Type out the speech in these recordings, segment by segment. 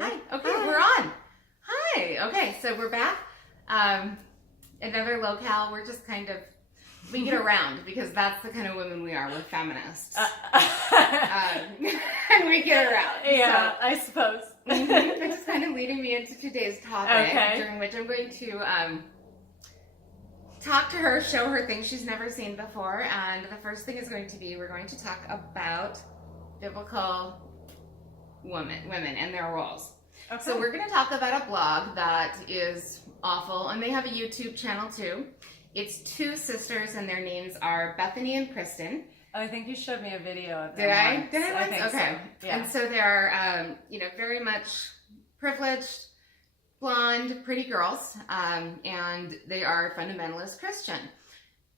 Hi. Okay, Hi. we're on. Hi. Okay, so we're back. Another locale. We're just kind of, we get around because that's the kind of women we are. We're feminists. And we get around. Yeah, So, I suppose. which is kind of leading me into today's topic, Okay. during which I'm going to talk to her, show her things she's never seen before. And the first thing is going to be, we're going to talk about biblical women and their roles. Okay. So we're going to talk about a blog that is awful, and they have a YouTube channel too. It's two sisters, and their names are Bethany and Kristen. Oh, I think you showed me a video of them. Did I? once. Did I once? think Okay. So. Yeah. And so they're, very much privileged, blonde, pretty girls, and they are fundamentalist Christian.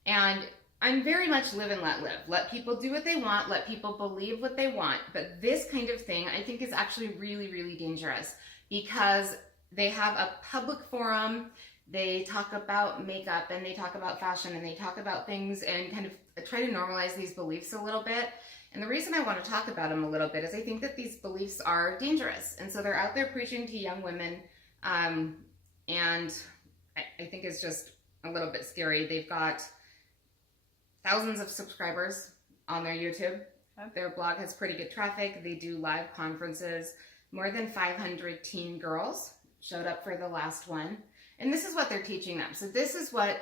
And I'm very much live and let live. Let people do what they want. Let people believe what they want. But this kind of thing, I think, is actually really, really dangerous because they have a public forum. They talk about makeup and they talk about fashion and they talk about things and kind of try to normalize these beliefs a little bit. And the reason I want to talk about them a little bit is I think that these beliefs are dangerous. And so they're out there preaching to young women. And I think it's just a little bit scary. They've got thousands of subscribers on their YouTube. Okay. Their blog has pretty good traffic. They do live conferences. More than 500 teen girls showed up for the last one. And this is what they're teaching them. So this is what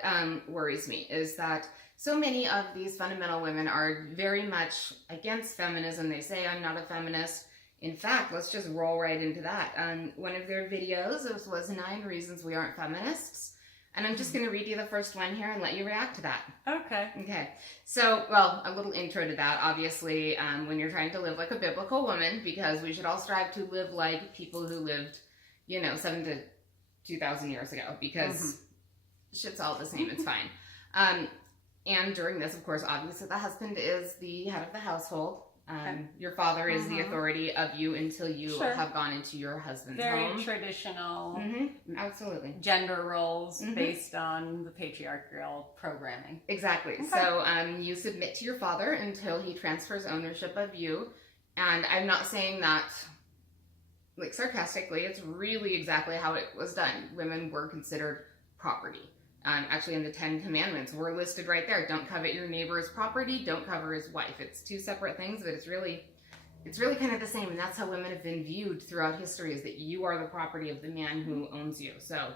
worries me, is that so many of these fundamental women are very much against feminism. They say, I'm not a feminist. In fact, let's just roll right into that. One of their videos was 9 reasons we aren't feminists. And I'm just going to read you the first one here and let you react to that. Okay. Okay. So, well, a little intro to that. Obviously, when you're trying to live like a biblical woman, because we should all strive to live like people who lived, 7 to 2,000 years ago, because shit's all the same. It's fine. And during this, of course, obviously the husband is the head of the household. Your father is the authority of you until you have gone into your husband's home. Very traditional. Absolutely. Gender roles based on the patriarchal programming. Exactly. Okay. So you submit to your father until he transfers ownership of you. And I'm not saying that like sarcastically, it's really exactly how it was done. Women were considered property. Actually, in the 10 Commandments, we're listed right there. Don't covet your neighbor's property. Don't cover his wife. It's 2 separate things, but it's really kind of the same. And that's how women have been viewed throughout history, is that you are the property of the man who owns you. So,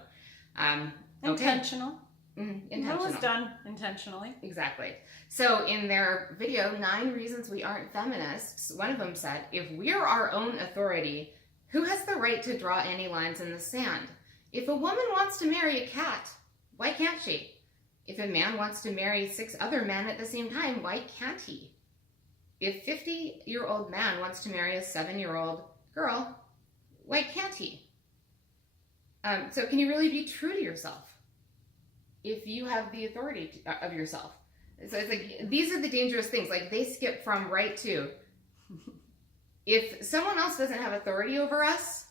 Intentional. Intentional. That was done intentionally. Exactly. So in their video, 9 reasons we aren't feminists, one of them said, if we're our own authority, who has the right to draw any lines in the sand? If a woman wants to marry a cat, why can't she? If a man wants to marry 6 other men at the same time, why can't he? If a 50-year-old man wants to marry a 7-year-old girl, why can't he? So can you really be true to yourself if you have the authority of yourself? So it's like, these are the dangerous things. Like, they skip from right to, if someone else doesn't have authority over us,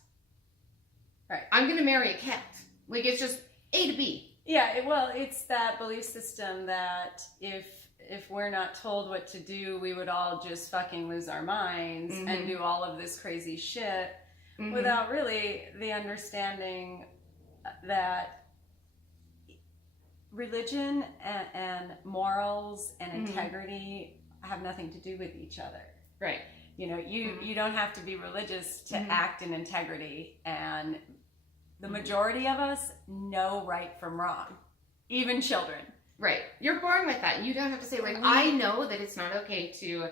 right, I'm going to marry a cat. Like, it's just A to B. Yeah, well, it's that belief system that if we're not told what to do, we would all just fucking lose our minds and do all of this crazy shit without really the understanding that religion and morals and integrity have nothing to do with each other. Right. You don't have to be religious to act in integrity, and the majority of us know right from wrong, even children. Right. You're born with that. You don't have to say, like, I know that it's not okay to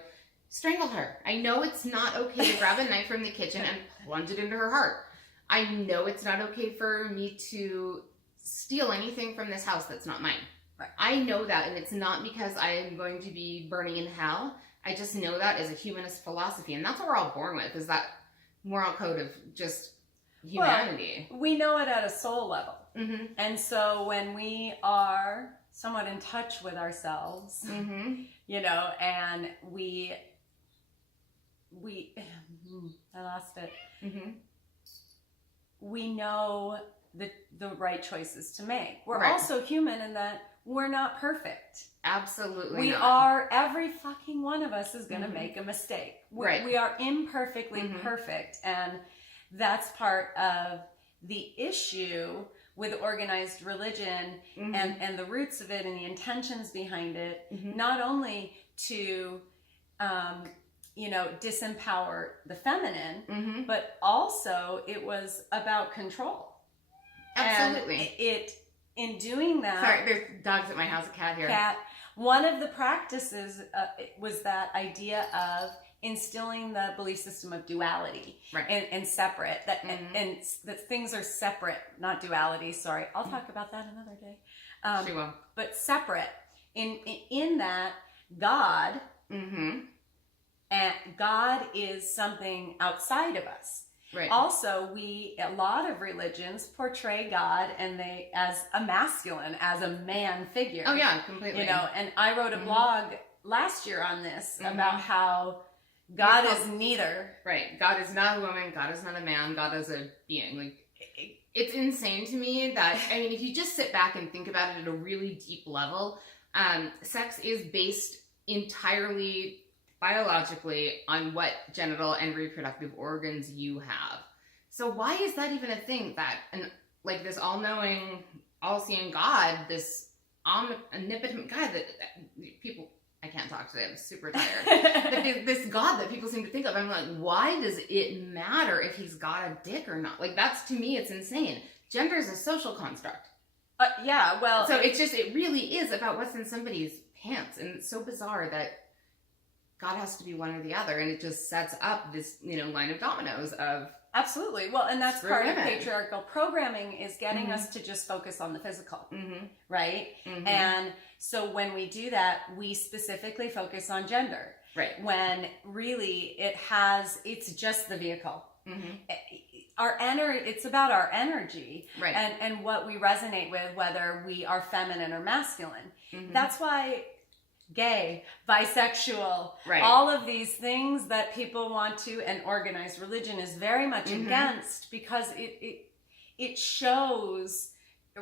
strangle her. I know it's not okay to grab a knife from the kitchen and plunge it into her heart. I know it's not okay for me to steal anything from this house that's not mine. Right. I know that, and it's not because I am going to be burning in hell. I just know that as a humanist philosophy, and that's what we're all born with, is that moral code of just humanity. Well, we know it at a soul level. And so when we are somewhat in touch with ourselves, and we I lost it. We know the right choices to make. We're also human in that we're not perfect. Absolutely not. We are, every fucking one of us is going to make a mistake. We are imperfectly perfect, and that's part of the issue with organized religion and the roots of it and the intentions behind it, not only to, disempower the feminine, but also it was about control. Absolutely. And in doing that... Sorry, there's dogs at my house, a cat here. One of the practices was that idea of instilling the belief system of duality, right, and separate, and that things are separate, not duality. Sorry, I'll talk about that another day. She will. But separate in that God, and God is something outside of us. Right. Also, a lot of religions portray God as a masculine, as a man figure. Oh yeah, completely. And I wrote a blog last year on this about how God is neither. Right. God is not a woman. God is not a man. God is a being. Like, it's insane to me that, I mean, if you just sit back and think about it at a really deep level, sex is based entirely biologically on what genital and reproductive organs you have. So why is that even a thing that, this all-knowing, all-seeing God, this omnipotent God that people, I can't talk today, I'm super tired. This God that people seem to think of, I'm like, why does it matter if he's got a dick or not? Like, that's, to me, it's insane. Gender is a social construct. Yeah, well... So it really is about what's in somebody's pants, and it's so bizarre that God has to be one or the other, and it just sets up this, line of dominoes of... Absolutely. Well, and that's part of patriarchal programming, is getting us to just focus on the physical, right? And so when we do that, we specifically focus on gender. Right. When really it's just the vehicle. It's about our energy, right, and what we resonate with, whether we are feminine or masculine. That's why gay, bisexual, right, all of these things that people want to, and organized religion is very much against, because it shows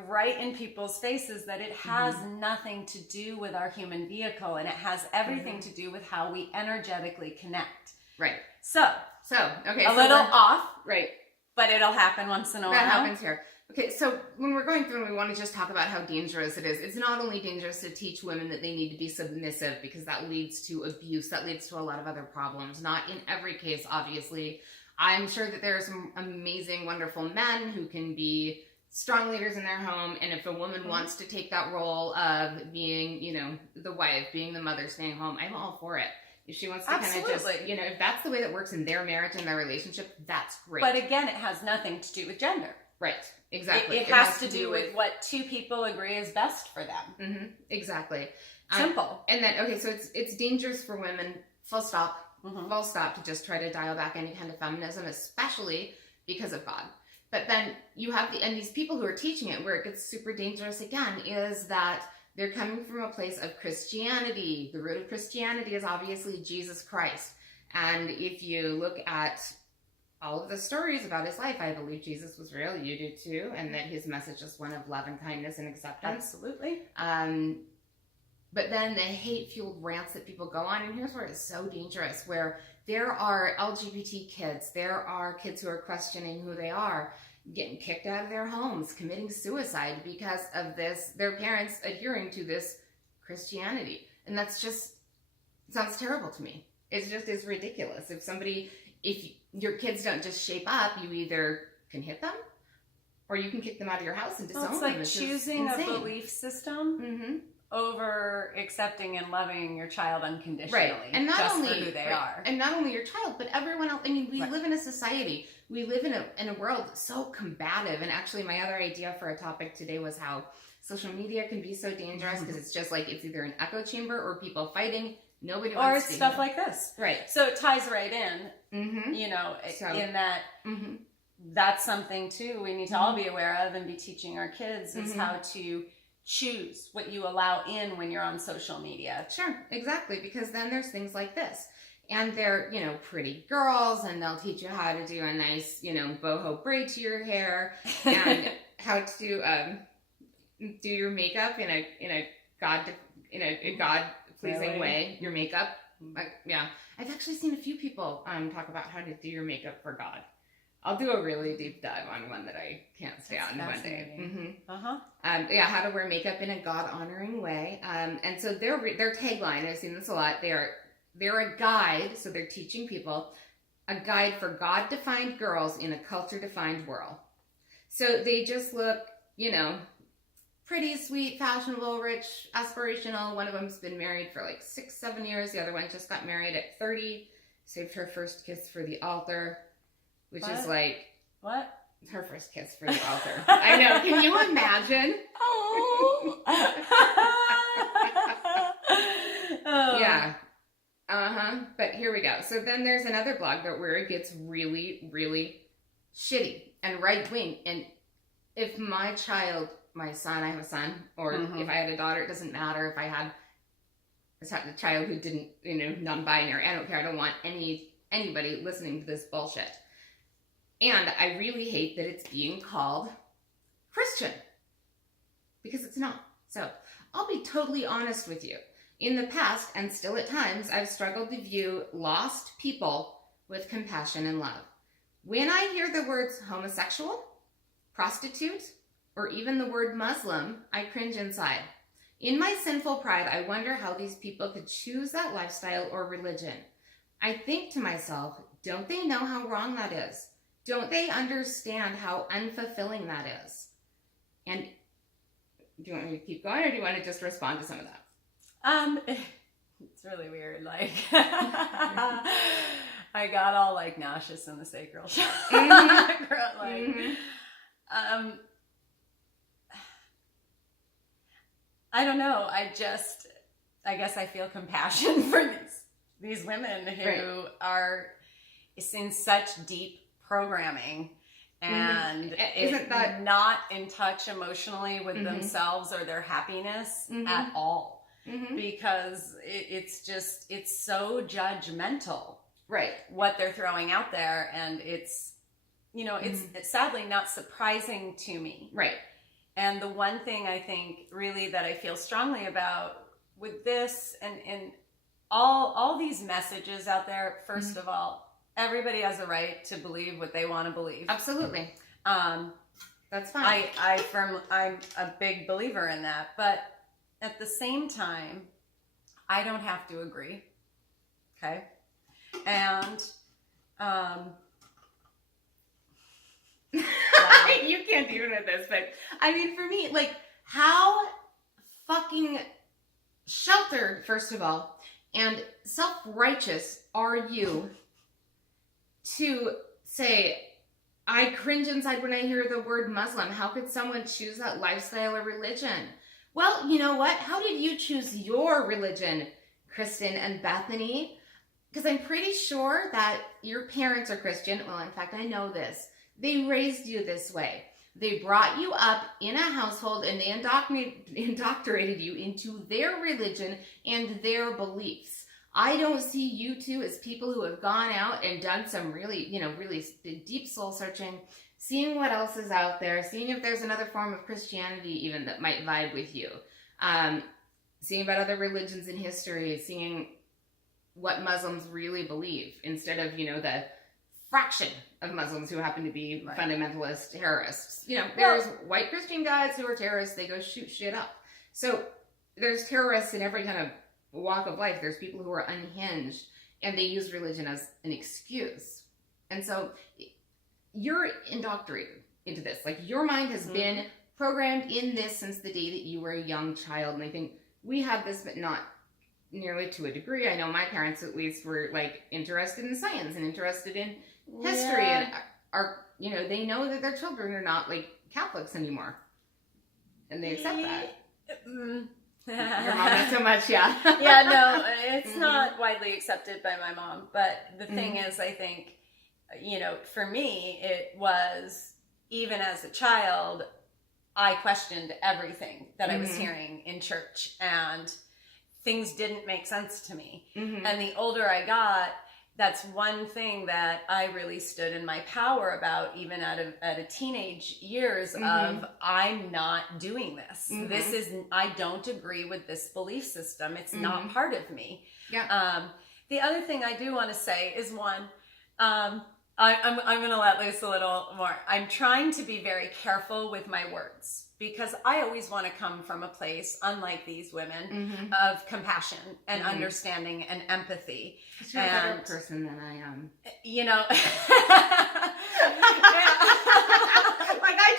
right in people's faces that it has nothing to do with our human vehicle, and it has everything to do with how we energetically connect. Right. So okay, a little off, right, but it'll happen once in a while. That happens here. Okay, so when we're going through and we want to just talk about how dangerous it is, it's not only dangerous to teach women that they need to be submissive, because that leads to abuse, that leads to a lot of other problems. Not in every case, obviously. I'm sure that there are some amazing, wonderful men who can be strong leaders in their home, and if a woman wants to take that role of being, the wife, being the mother, staying home, I'm all for it. If she wants to kind of just, if that's the way that works in their marriage and their relationship, that's great. But again, it has nothing to do with gender. Right, exactly. It has to do with what two people agree is best for them. Exactly. Simple. And then, okay, so it's dangerous for women, full stop, full stop, to just try to dial back any kind of feminism, especially because of God. But then you have these people who are teaching it, where it gets super dangerous again, is that they're coming from a place of Christianity. The root of Christianity is obviously Jesus Christ. And if you look at all of the stories about his life, I believe Jesus was real, you do too, and that his message is one of love and kindness and acceptance. Absolutely. But then the hate-fueled rants that people go on, and here's where it's so dangerous, where there are LGBT kids, there are kids who are questioning who they are, getting kicked out of their homes, committing suicide because of this, their parents adhering to this Christianity. And that's just, sounds terrible to me. It just is ridiculous. If your kids don't just shape up, you either can hit them, or you can kick them out of your house and disown them. It's like choosing a belief system over accepting and loving your child unconditionally, right, and not just only for who they are, and not only your child, but everyone else. I mean, we live in a society, we live in a world so combative. And actually, my other idea for a topic today was how social media can be so dangerous, because it's just like, it's either an echo chamber or people fighting. Nobody wants, or it's stuff like this, right? So it ties right in, in that. That's something too we need to all be aware of and be teaching our kids, is how to choose what you allow in when you're on social media. Sure, exactly, because then there's things like this, and they're, pretty girls, and they'll teach you how to do a nice, boho braid to your hair, and how to do your makeup in a God pleasing way. Your makeup, yeah. I've actually seen a few people talk about how to do your makeup for God. I'll do a really deep dive on one that I can't stand one day. Yeah, how to wear makeup in a God-honoring way. And so their tagline, I've seen this a lot, they're a guide, so they're teaching people, a guide for God-defined girls in a culture-defined world. So they just look, pretty, sweet, fashionable, rich, aspirational. One of them's been married for like 6-7 years. The other one just got married at 30, saved her first kiss for the altar. Which is like... What? Her first kiss for the altar. I know. Can you imagine? Oh. Yeah. But here we go. So then there's another blog where it gets really, really shitty and right-wing. And if my son, I have a son, or if I had a daughter, it doesn't matter. If I had a child who didn't, non-binary, I don't care. I don't want anybody listening to this bullshit. And I really hate that it's being called Christian, because it's not. So I'll be totally honest with you. In the past, and still at times, I've struggled to view lost people with compassion and love. When I hear the words homosexual, prostitute, or even the word Muslim, I cringe inside. In my sinful pride, I wonder how these people could choose that lifestyle or religion. I think to myself, don't they know how wrong that is? Don't they understand how unfulfilling that is? And do you want me to keep going, or do you want to just respond to some of that? It's really weird. Like, I got all like nauseous in the sacral chakra. I don't know. I guess I feel compassion for these women who are in such deep programming and isn't that not in touch emotionally with themselves or their happiness at all, because it's so judgmental, right, what they're throwing out there, and it's sadly not surprising to me, right. And the one thing I think really that I feel strongly about with this and all these messages out there, first of all, everybody has a right to believe what they want to believe. Absolutely. That's fine. I'm a big believer in that. But at the same time, I don't have to agree. Okay? And you can't deal with this, but I mean, for me, like, how fucking sheltered, first of all, and self-righteous are you to say, I cringe inside when I hear the word Muslim. How could someone choose that lifestyle or religion? Well, you know what? How did you choose your religion, Kristen and Bethany? Because I'm pretty sure that your parents are Christian. Well, in fact, I know this. They raised you this way. They brought you up in a household and they indoctrinated you into their religion and their beliefs. I don't see you two as people who have gone out and done some really, really deep soul searching, seeing what else is out there, seeing if there's another form of Christianity even that might vibe with you, seeing about other religions in history, seeing what Muslims really believe instead of, the fraction of Muslims who happen to be fundamentalist terrorists. There's white Christian guys who are terrorists. They go shoot shit up. So there's terrorists in every kind of walk of life. There's people who are unhinged and they use religion as an excuse. And so you're indoctrinated into this. Like, your mind has been programmed in this since the day that you were a young child. And I think we have this, but not nearly to a degree. I know my parents at least were like interested in science and interested in history and are, they know that their children are not like Catholics anymore. And they accept that. Your mom, not so much, yeah. Yeah, no, it's not widely accepted by my mom. But the thing is, I think, for me, it was, even as a child, I questioned everything that I was hearing in church, and things didn't make sense to me. And the older I got, that's one thing that I really stood in my power about, even at a teenage years, of I'm not doing this. I don't agree with this belief system. It's not part of me. Yeah. The other thing I do want to say is, one, I'm going to let loose a little more. I'm trying to be very careful with my words because I always want to come from a place, unlike these women, of compassion and understanding and empathy. You're a better person than I am. You know. Like, I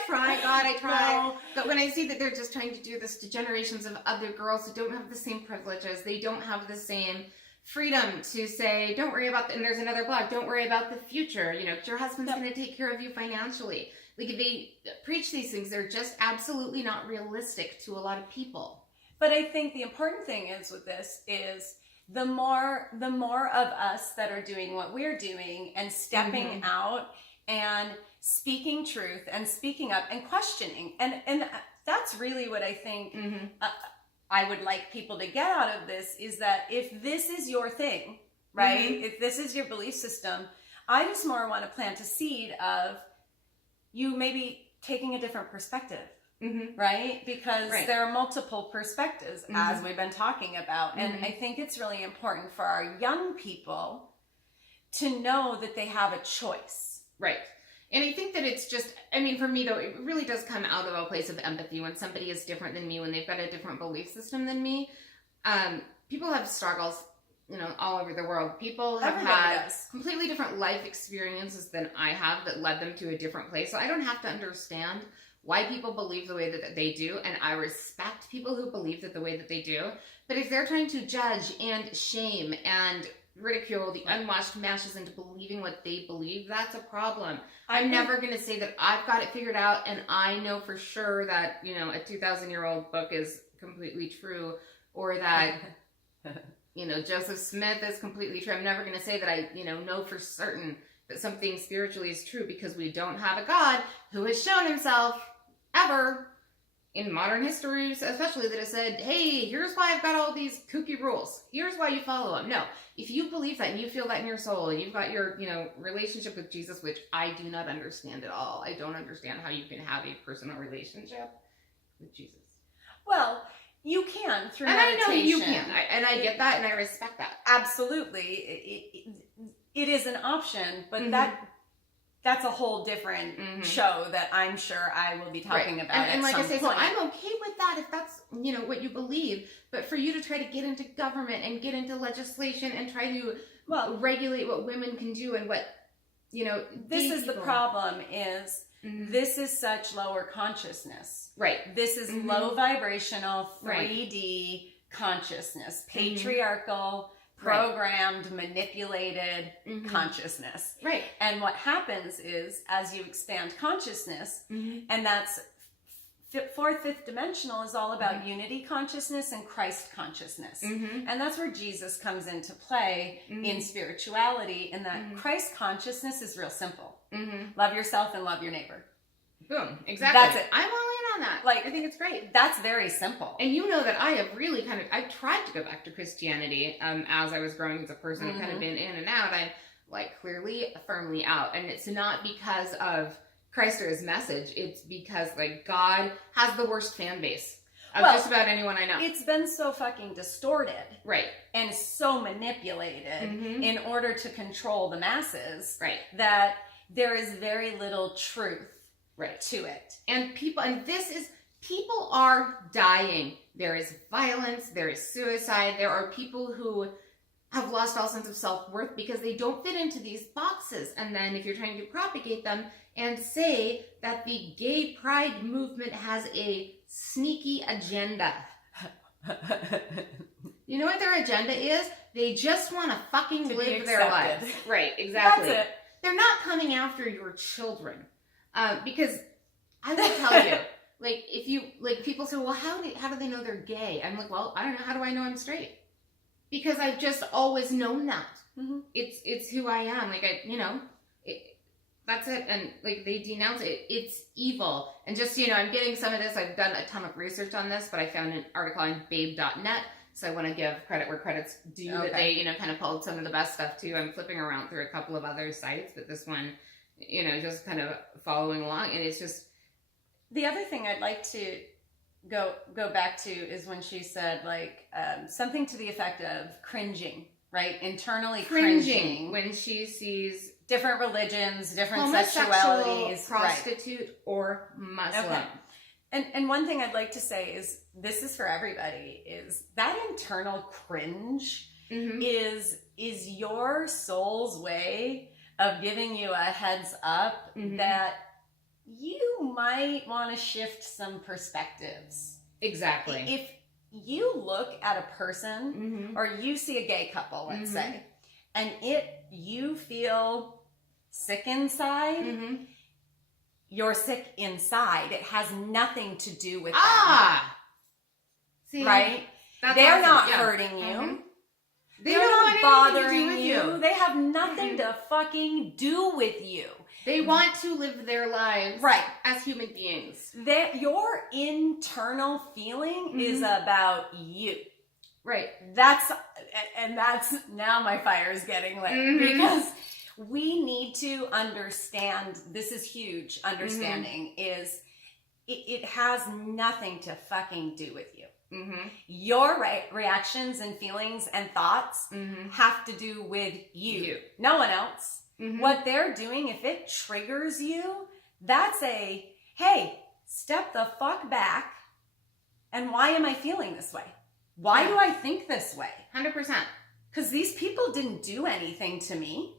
try. No. But when I see that they're just trying to do this to generations of other girls who don't have the same privileges, they don't have the same freedom to say, don't worry about, and there's another blog, don't worry about the future, you know, your husband's going to take care of you financially. Like, if they preach these things, they're just absolutely not realistic to a lot of people. But I think the important thing is with this is the more of us that are doing what we're doing and stepping out and speaking truth and speaking up and questioning, and that's really what I think I would like people to get out of this, is that if this is your thing, right? If this is your belief system, I just more want to plant a seed of you maybe taking a different perspective, right? Because there are multiple perspectives, as we've been talking about. And I think it's really important for our young people to know that they have a choice. Right. And I think that it's just, I mean, for me though, it really does come out of a place of empathy when somebody is different than me, when they've got a different belief system than me. People have struggles, you know, all over the world. People have had completely different life experiences than I have that led them to a different place. So I don't have to understand why people believe the way that they do. And I respect people who believe that the way that they do. But if they're trying to judge and shame and ridicule the unwashed masses into believing what they believe, that's a problem. I'm never going to say that I've got it figured out and I know for sure that, you know, a 2,000-year-old book is completely true, or that, you know, Joseph Smith is completely true. I'm never going to say that I, you know for certain that something spiritually is true, because we don't have a God who has shown himself ever in modern history, especially, that has said, hey, here's why I've got all these kooky rules. Here's why you follow them. No, if you believe that and you feel that in your soul, and you've got your, you know, relationship with Jesus, which I do not understand at all. I don't understand how you can have a personal relationship with Jesus. Well, you can through and meditation. I know you can. I get that, and I respect that. Absolutely. It is an option, but that's a whole different show that I'm sure I will be talking about. And like I say, point. so I'm okay with that if that's, you know, what you believe. But for you to try to get into government and get into legislation and try to regulate what women can do and what, you know, this is the problem is this is such lower consciousness. Right. This is low vibrational 3D consciousness, patriarchal, programmed, manipulated consciousness. Right. And what happens is, as you expand consciousness, and that's fourth, fifth dimensional is all about unity consciousness and Christ consciousness. And that's where Jesus comes into play in spirituality, and that Christ consciousness is real simple. Love yourself and love your neighbor. Boom. Exactly. That's it. I'm all in on that. Like, I think it's great. That's very simple. And you know that I have really I tried to go back to Christianity as I was growing as a person. I've kind of been in and out. I'm like clearly, firmly out. And it's not because of Christ or his message. It's because like God has the worst fan base of just about anyone I know. It's been so fucking distorted. Right. And so manipulated in order to control the masses. Right. That there is very little truth to it. And people are dying. There is violence, there is suicide, there are people who have lost all sense of self-worth because they don't fit into these boxes. And then if you're trying to propagate them and say that the gay pride movement has a sneaky agenda. You know what their agenda is? They just want to fucking live their lives. Right, exactly. That's it. They're not coming after your children. Because I will tell you, like, if you, like, people say, well, how do they know they're gay? I'm like, well, I don't know. How do I know I'm straight? Because I've just always known that. It's who I am. Like, that's it. And, like, they denounce it. It's evil. And just, you know, I'm getting some of this. I've done a ton of research on this, but I found an article on babe.net. So I want to give credit where credit's due, that they, you know, kind of pulled some of the best stuff, too. I'm flipping around through a couple of other sites, but this one, you know, just kind of following along. And it's just... The other thing I'd like to go back to is when she said, like, something to the effect of cringing, right? Internally cringing. When she sees different religions, different Homosexual, sexualities, prostitute, or Muslim. Okay. And one thing I'd like to say is, this is for everybody, is that internal cringe is your soul's way of giving you a heads up that you might want to shift some perspectives. Exactly. If you look at a person or you see a gay couple, let's say, and you feel sick inside, you're sick inside. It has nothing to do with that. See, right? They're not hurting you. They They're don't not want bothering anything to do with you. They have nothing to fucking do with you. They want to live their lives as human beings. Your internal feeling is about you. Right. That's now my fire is getting lit because we need to understand, this is huge, understanding is it has nothing to fucking do with you. Your reactions and feelings and thoughts have to do with you. No one else. What they're doing, if it triggers you, that's hey, step the fuck back. And why am I feeling this way? Why do I think this way? 100%. Because these people didn't do anything to me.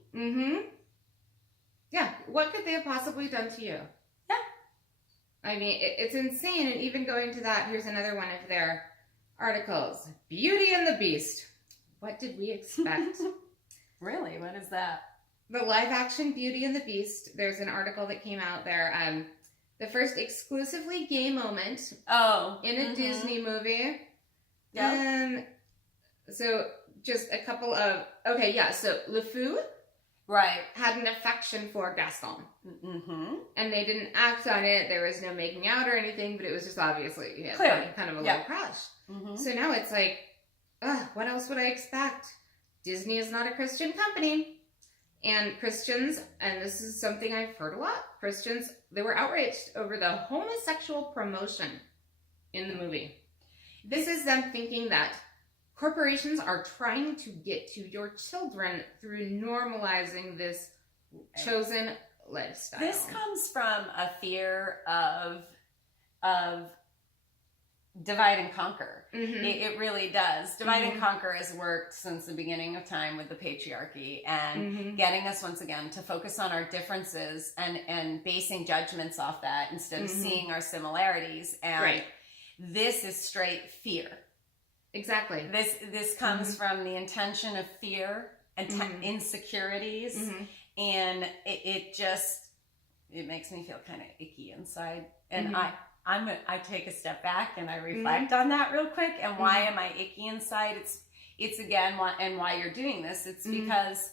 Yeah. What could they have possibly done to you? Yeah. I mean, it's insane. And even going to that, here's another one of their articles. Beauty and the Beast. What did we expect? Really? What is that? The live action Beauty and the Beast. There's an article that came out there. The first exclusively gay moment in a Disney movie. Yeah. So just a couple of, so LeFou had an affection for Gaston. And they didn't act on it. There was no making out or anything, but it was just obviously kind of a little crush. So now it's like, what else would I expect? Disney is not a Christian company. And Christians, and this is something I've heard a lot, Christians, they were outraged over the homosexual promotion in the movie. This is them thinking that corporations are trying to get to your children through normalizing this chosen lifestyle. This comes from a fear of divide and conquer. It really does. Divide and conquer has worked since the beginning of time with the patriarchy and getting us once again to focus on our differences and basing judgments off that instead of seeing our similarities. And this is straight fear. Exactly. This comes from the intention of fear and insecurities, and it makes me feel kind of icky inside. And I take a step back and I reflect on that real quick. And why am I icky inside? It's again why you're doing this. It's because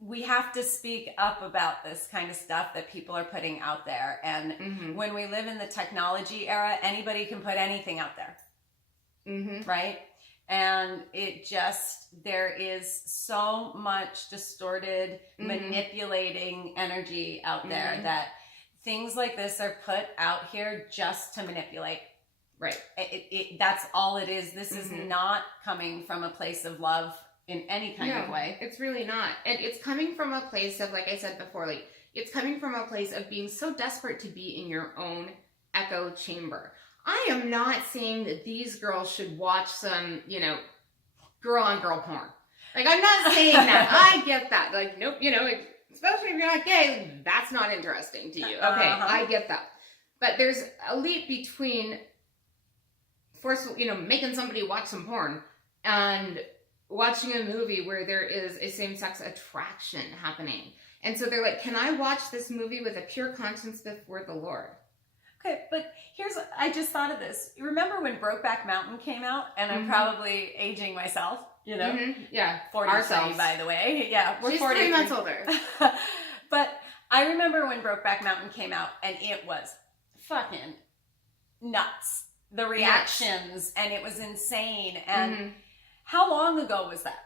we have to speak up about this kind of stuff that people are putting out there. And when we live in the technology era, anybody can put anything out there. Right? And there is so much distorted, manipulating energy out there that things like this are put out here just to manipulate. Right. That's all it is. This is not coming from a place of love in any kind of way. It's really not. And it's coming from a place of, like I said before, it's coming from a place of being so desperate to be in your own echo chamber. I am not saying that these girls should watch some, girl-on-girl porn. I'm not saying that. I get that. Nope, especially if you're not gay, that's not interesting to you. Okay, I get that. But there's a leap between making somebody watch some porn and watching a movie where there is a same-sex attraction happening. And so they're like, can I watch this movie with a pure conscience before the Lord? Okay, but I just thought of this. You remember when Brokeback Mountain came out? And I'm probably aging myself, Yeah. 43, by the way. Yeah, we're She's 43. 3 months older. But I remember when Brokeback Mountain came out, and it was fucking nuts. The reactions, and it was insane. And how long ago was that?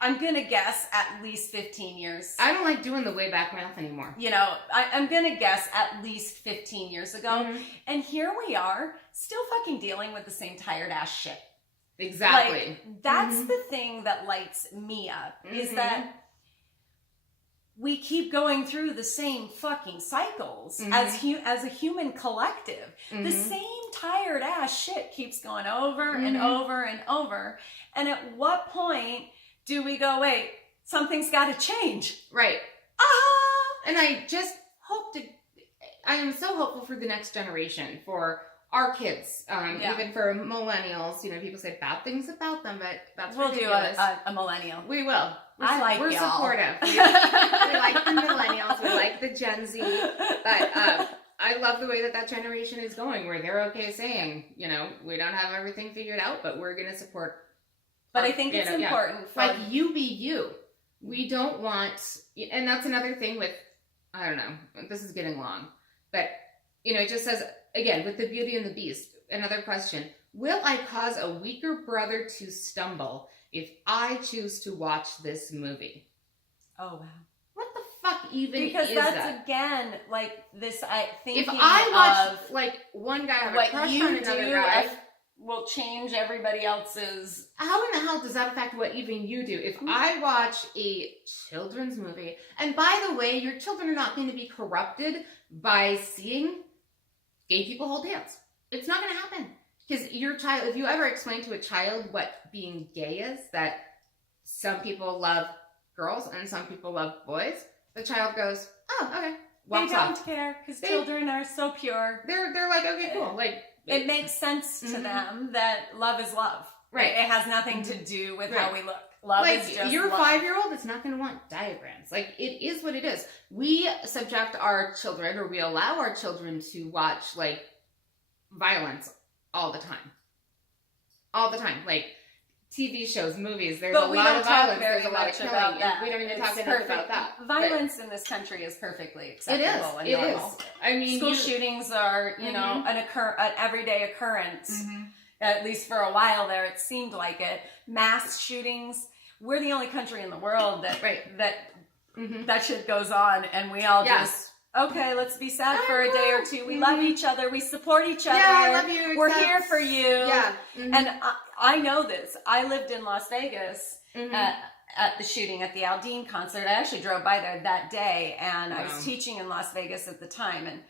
I'm going to guess at least 15 years. I don't like doing the way back math anymore. I'm going to guess at least 15 years ago. And here we are, still fucking dealing with the same tired ass shit. Exactly. Like, that's the thing that lights me up, is that we keep going through the same fucking cycles as a human collective. The same tired ass shit keeps going over and over and over. And at what point do we go, wait, something's got to change? Right. And I just I am so hopeful for the next generation, for our kids, even for millennials. You know, people say bad things about them, but that's ridiculous. Do a millennial. We will. We're y'all. Supportive. We like the millennials. We like the Gen Z. But I love the way that generation is going, where they're okay saying, you know, we don't have everything figured out, but we're going to support. But I think it's important. Like, you be you. We don't want, and that's another thing with, I don't know, this is getting long, but, you know, it just says, again, with the Beauty and the Beast, another question, will I cause a weaker brother to stumble if I choose to watch this movie? Oh, wow. What the fuck even is that? Because that's, again, like, this, if I watch, like, one guy have a crush on another guy, will change everybody else's... How in the hell does that affect what even you do? If I watch a children's movie, and by the way, your children are not going to be corrupted by seeing gay people hold hands. It's not going to happen. Because your child, if you ever explain to a child what being gay is, that some people love girls and some people love boys, the child goes, oh, okay. They don't care, because children are so pure. They're like, okay, cool. Like, it makes sense to them that love is love. Right. It has nothing to do with how we look. Love is just your love. 5-year-old is not going to want diagrams. Like, it is what it is. We subject our children, or we allow our children to watch, like, violence all the time. All the time. Like, TV shows, movies, there's a lot of violence, there's a lot of killing, and we don't even talk enough about that. Violence in this country is perfectly acceptable and normal. It is. I mean, school shootings are, you know, an everyday occurrence. At least for a while there, it seemed like it. Mass shootings. We're the only country in the world that that shit goes on, and we all just, okay, let's be sad for a day or two. We love each other. We support each other. Yeah, I love you. We're here for you. Yeah. And I know this. I lived in Las Vegas at the shooting at the Aldine concert. I actually drove by there that day, and I was teaching in Las Vegas at the time, and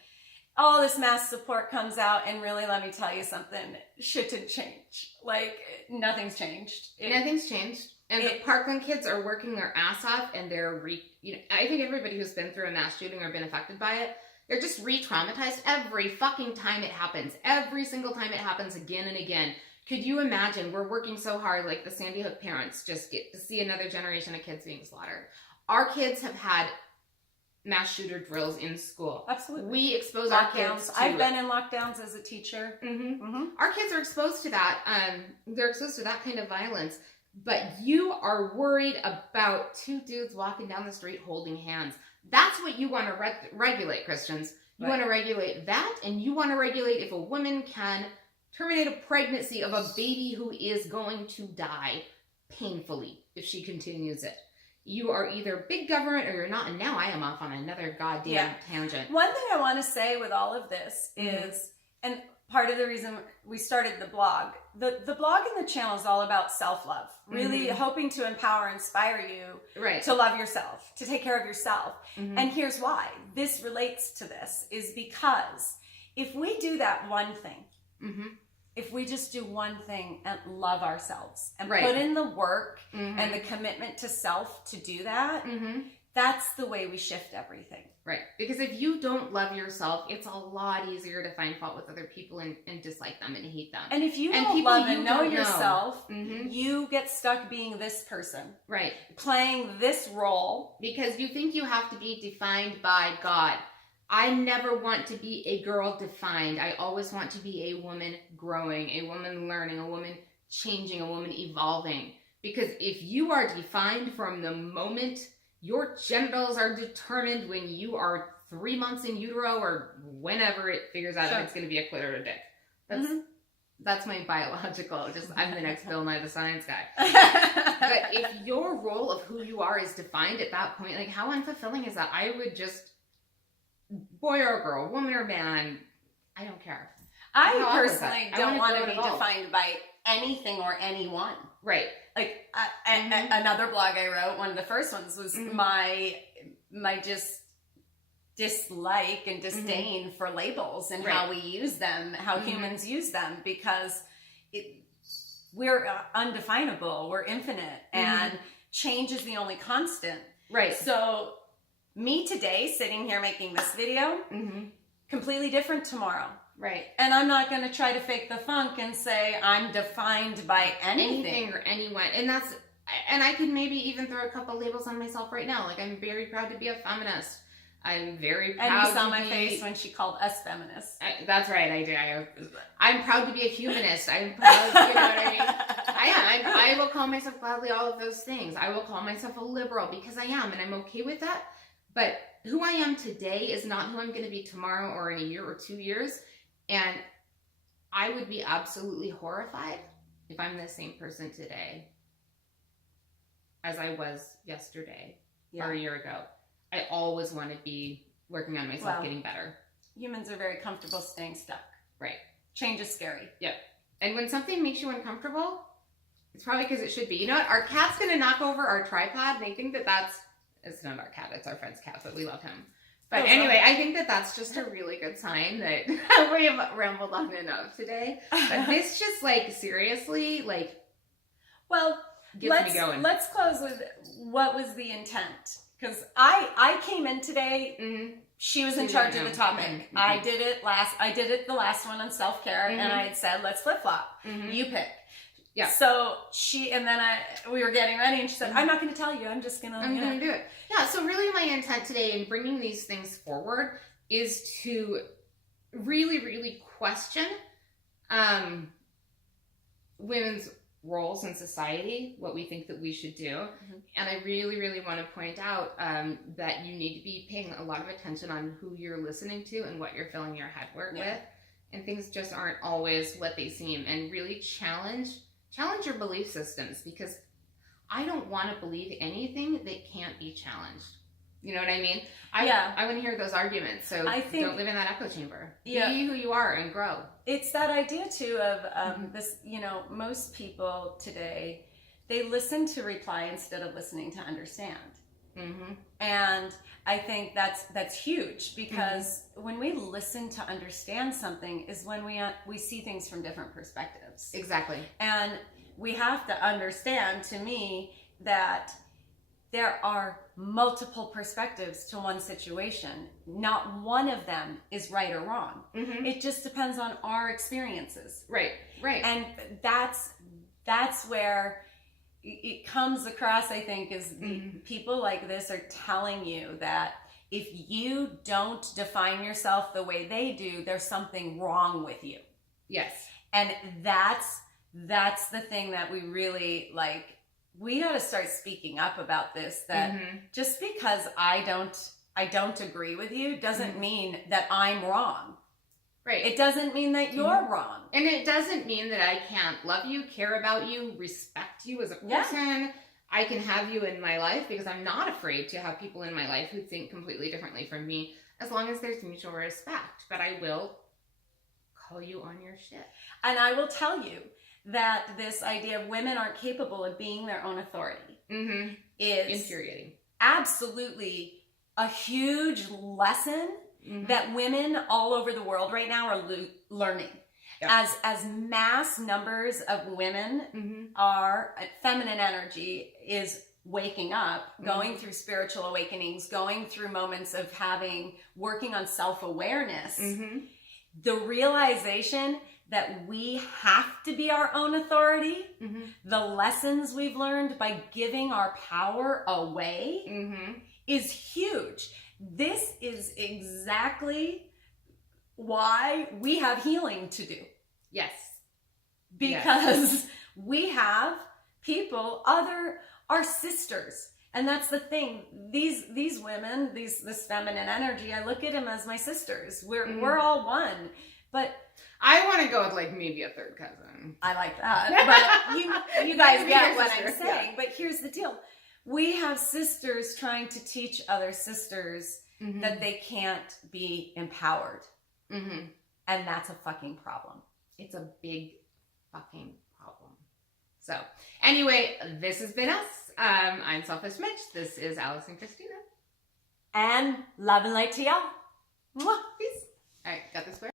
all this mass support comes out, and really, let me tell you something, shit didn't change. Like, nothing's changed. Nothing's changed. And the Parkland kids are working their ass off, and they're I think everybody who's been through a mass shooting or been affected by it, they're just re-traumatized every fucking time it happens. Every single time it happens again and again. Could you imagine? We're working so hard, like the Sandy Hook parents just get to see another generation of kids being slaughtered. Our kids have had mass shooter drills in school. Absolutely. We expose our kids to... I've been in lockdowns as a teacher. Our kids are exposed to that. They're exposed to that kind of violence. But you are worried about two dudes walking down the street holding hands. That's what you want to regulate, Christians. You want to regulate that, and you want to regulate if a woman can terminate a pregnancy of a baby who is going to die painfully if she continues it. You are either big government or you're not, and now I am off on another goddamn tangent. One thing I want to say with all of this is, and part of the reason we started the blog, the blog and the channel is all about self-love, really hoping to empower, inspire you to love yourself, to take care of yourself. And here's why this relates to this, is because if we do that one thing, if we just do one thing and love ourselves and put in the work and the commitment to self to do that, that's the way we shift everything. Right. Because if you don't love yourself, it's a lot easier to find fault with other people and dislike them and hate them. And if you don't love and know yourself, you get stuck being this person. Right. Playing this role. Because you think you have to be defined by God. I never want to be a girl defined. I always want to be a woman growing, a woman learning, a woman changing, a woman evolving. Because if you are defined from the moment your genitals are determined when you are 3 months in utero or whenever it figures out if it's going to be a clit or a dick. That's my biological, I'm the next Bill Nye the Science Guy. But if your role of who you are is defined at that point, like, how unfulfilling is that? I would just, boy or girl, woman or man, I don't care. I personally don't want to be defined by anything or anyone. Right. Like another blog I wrote, one of the first ones was my just dislike and disdain for labels and how we use them, how humans use them, because we're undefinable, we're infinite, and change is the only constant. Right. So me today, sitting here making this video, completely different tomorrow. Right. And I'm not going to try to fake the funk and say I'm defined by anything or anyone. And I could maybe even throw a couple labels on myself right now. Like, I'm very proud to be a feminist. I'm very proud. And you saw my face when she called us feminists. That's right, I do. I'm proud to be a humanist. I'm proud, you know what I mean? I will call myself gladly all of those things. I will call myself a liberal because I am, and I'm okay with that. But who I am today is not who I'm going to be tomorrow or in a year or 2 years. And I would be absolutely horrified if I'm the same person today as I was yesterday or a year ago. I always want to be working on myself, getting better. Humans are very comfortable staying stuck. Right. Change is scary. Yep. And when something makes you uncomfortable, it's probably because it should be. You know what? Our cat's going to knock over our tripod, and I think it's not our cat, it's our friend's cat, but we love him. But anyway, I think that's just a really good sign that we have rambled on enough today. But this just, like, seriously, like, gets me going. Let's close with what was the intent. Because I came in today, she was in charge of the topic. I did it the last one on self-care, and I had said, let's flip-flop. You pick. Yeah. So we were getting ready, and she said, I'm not going to tell you. I'm just going to do it. Yeah. So really my intent today in bringing these things forward is to really, really question women's roles in society, what we think that we should do. And I really, really want to point out that you need to be paying a lot of attention on who you're listening to and what you're filling your head with. And things just aren't always what they seem. And really challenge your belief systems, because I don't want to believe anything that can't be challenged. You know what I mean? I want to hear those arguments. So I think, don't live in that echo chamber. Be who you are and grow. It's that idea too of this, most people today, they listen to reply instead of listening to understand. And I think that's huge, because when we listen to understand something is when we see things from different perspectives. Exactly. And we have to understand, to me, that there are multiple perspectives to one situation. Not one of them is right or wrong. It just depends on our experiences. Right. And that's where it comes across, I think, is people like this are telling you that if you don't define yourself the way they do, there's something wrong with you. Yes. And that's the thing that we really, like, we got to start speaking up about this, that just because I don't agree with you doesn't mean that I'm wrong. Right. It doesn't mean that you're wrong. And it doesn't mean that I can't love you, care about you, respect you as a person. Yeah. I can have you in my life, because I'm not afraid to have people in my life who think completely differently from me, as long as there's mutual respect. But I will call you on your shit. And I will tell you that this idea of women aren't capable of being their own authority is infuriating. Absolutely a huge lesson that women all over the world right now are learning. Yep. As mass numbers of women are, feminine energy is waking up, going through spiritual awakenings, going through moments of working on self-awareness, the realization that we have to be our own authority, the lessons we've learned by giving our power away is huge. This is exactly why we have healing to do. Yes. Because we have people, our sisters. And that's the thing. These women, this feminine energy, I look at them as my sisters. We're all one. But I want to go with, like, maybe a third cousin. I like that. But you guys get what I'm saying. Yeah. But here's the deal. We have sisters trying to teach other sisters that they can't be empowered. And that's a fucking problem. It's a big fucking problem. So anyway, this has been us. I'm Selfish Mitch. This is Alice and Christina. And love and light to y'all. Mwah. Peace.